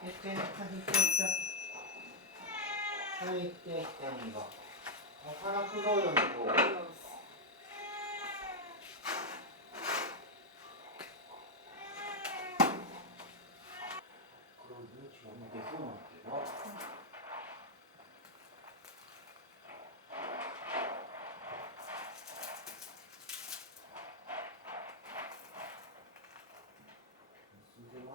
入ってきたんだ。腹くろうよね、こう。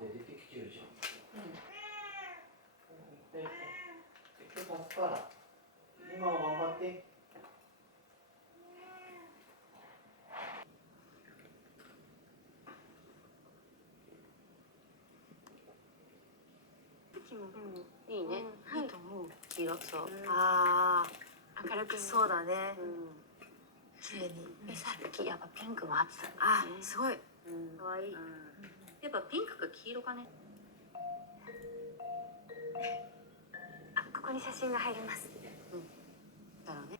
出てきてるじゃん。助から。今は頑張って。いいね。いいと思う。色そう。ああ、明るくそうだね。綺麗に。さっきやっぱピンクもあってた。あ、すごい。可愛い。やっぱピンクか黄色かね。あ、ここに写真が入ります。だろうね。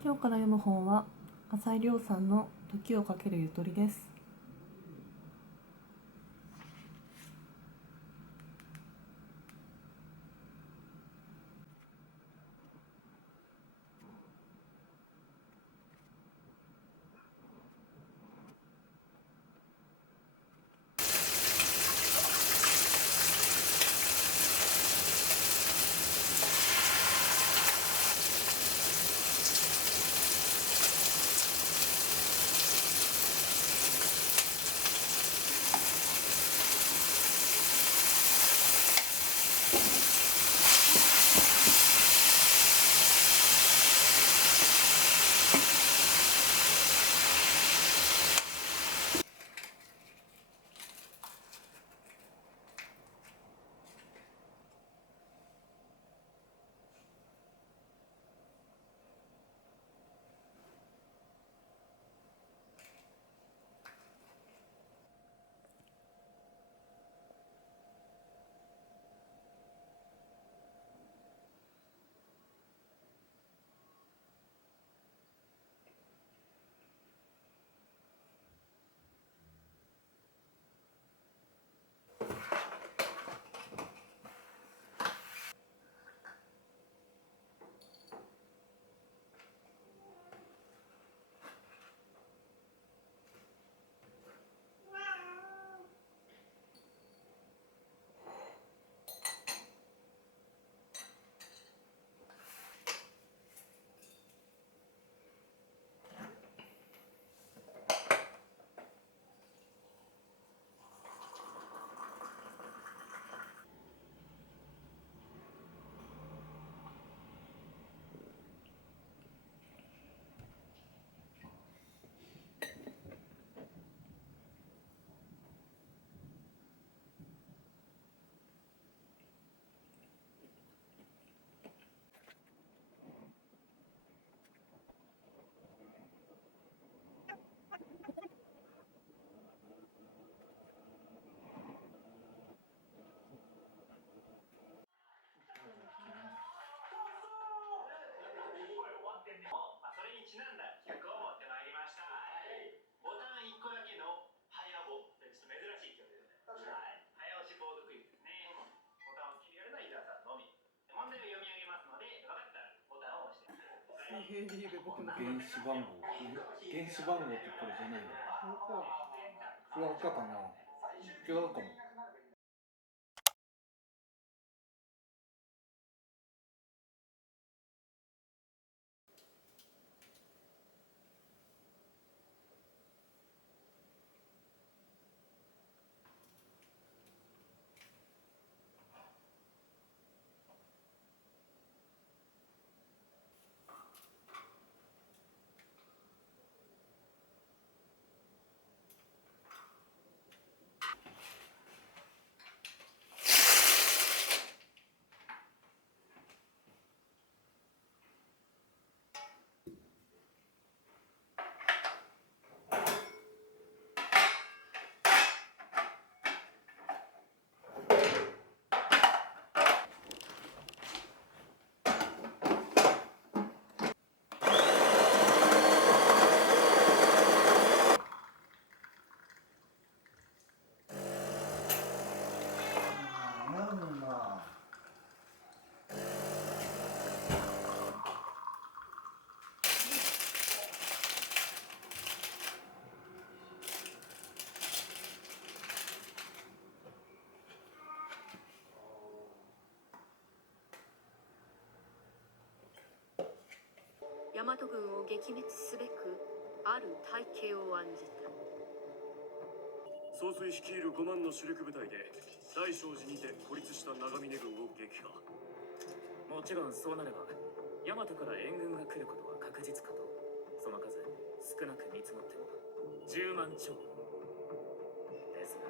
今日から読む本は浅井亮さんの時をかけるゆとりです。ちなんだ企画を持ってまいりました。ボタン1個だけの早ボ、ちょっと珍しい企画ですね。早押しボードクイズですね。ボタンを切りやるのは伊沢さんのみ。問題を読み上げますので、分かったらボタンを押してください。水平にいる僕の原子番号。原子番号ってこれじゃないの？これ赤かな？違うかも。軍を撃滅すべくある大計を案じた。総帥率いる5万の主力部隊で大正寺にて孤立した長峰軍を撃破。もちろんそうなれば大和から援軍が来ることは確実かと。その数少なく見積もっても10万超ですが、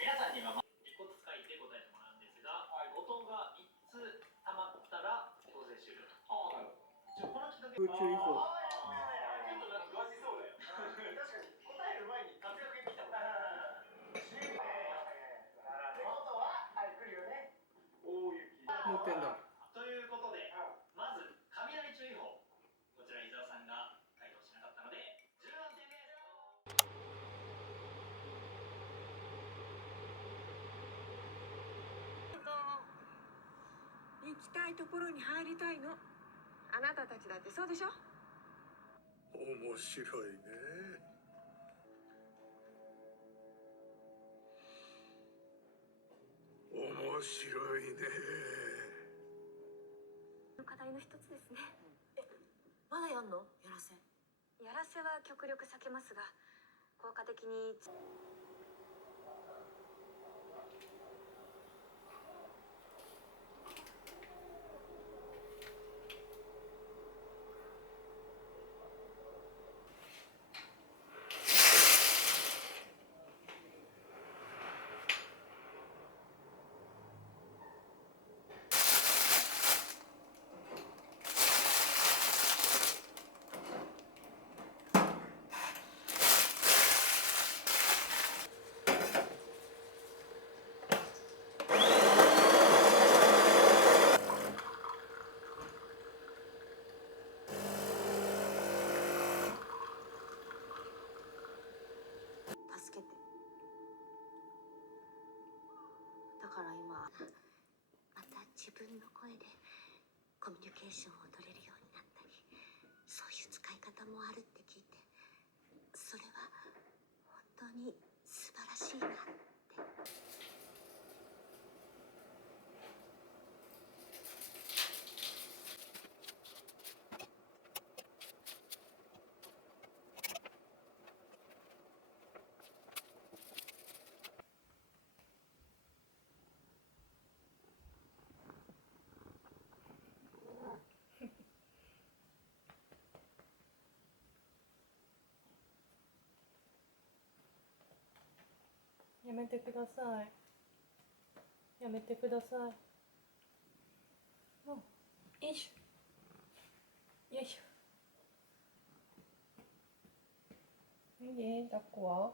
皆さんには1個ずつ書いて答えてもらうんですが、音が3つ溜まったら当選終了。この企画宇宙移動。ちょっとなんか詳しそうだよ。確かに答える前に活躍できたもん。音は来るよね。大雪。乗ってんだ。ということで、まず雷注意報。こちら伊沢さんが回答しなかったので10万点です。行きたいところに入りたいの。あなたたちだってそうでしょ。面白いね。面白いね。課題の一つですね。まだやんの？やらせ。やらせは極力避けますが、効果的にから今また自分の声でコミュニケーションを取れるようになったり、そういう使い方もあるって聞いて、それは本当に素晴らしいなって。やめてください。やめてください。よいしょ。よいしょ。いいね、抱っこは。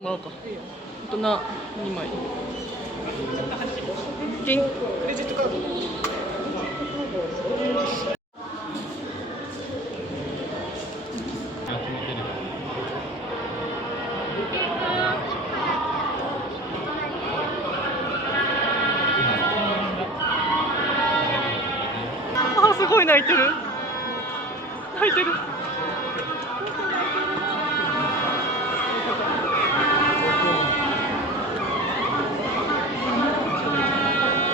もらおうか。大人2枚。クレジットカード。あ、すごい泣いてる。泣いてる。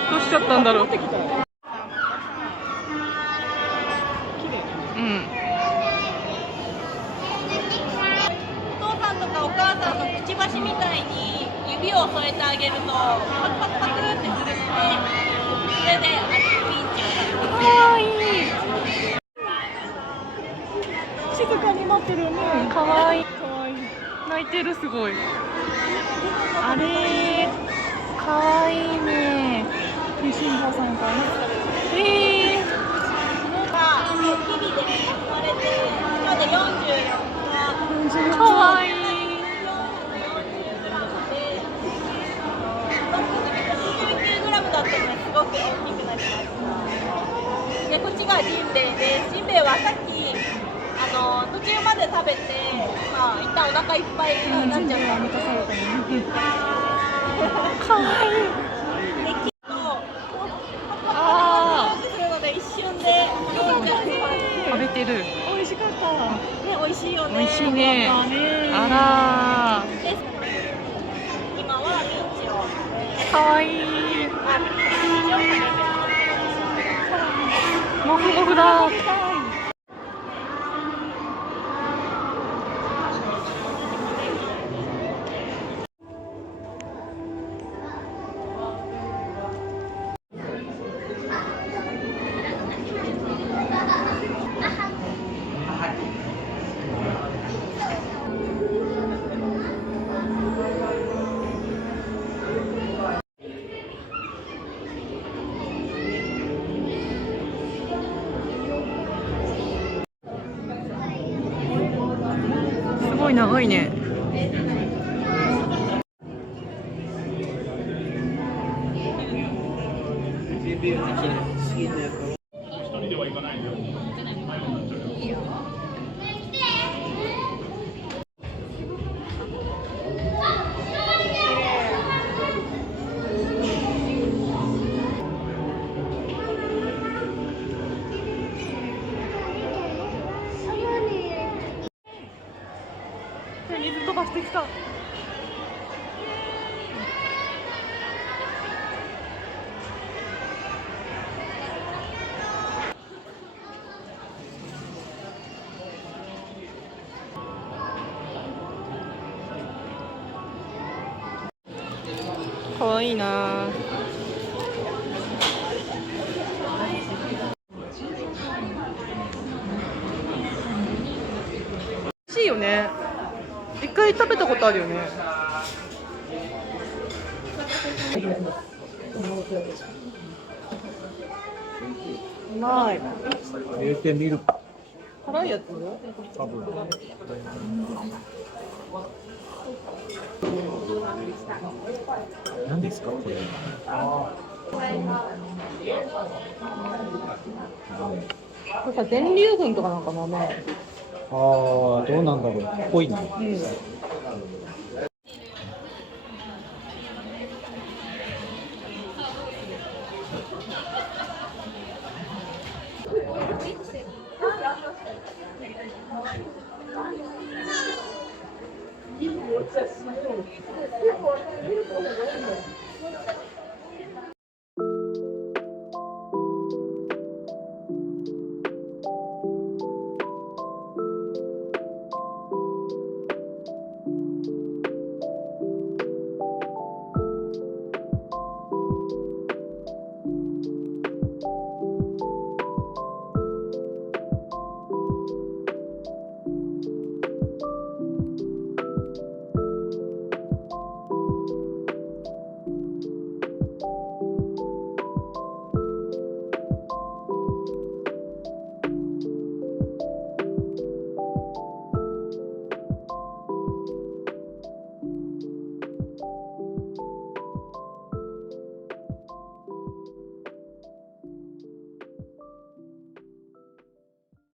どうしちゃったんだろう。うん。お父さんとかお母さんのくちばしみたいに指を添えてあげるとパクパクパクってするので、それでピンチをかわいい。静かに待ってるね。かわいい。泣いてる、すごい。あれかわいいね。シンバさんかな。が日々で生まれて今で44日。かわいい。89g だったのですごく大きくなりました。でこっちがジンベエで、ジンベエはさっき途中まで食べて、一旦お腹いっぱいになっちゃったので、かわいい。できっとするので一瞬で食べてる。美味しかった。ね、美味しいよね。美味しいね。あら。で今はピンチを。かわいい。もふもふだ。すごい長いね。一人では行かないよ。水飛ばしてきた。かわいいな。美味しいよね。一回食べたことあるよね。うまい。入れてみる。辛いやつ？多分。何ですかこれ？これさ、全粒粉とかなんかなね。ああ、どうなんだろう。濃いね。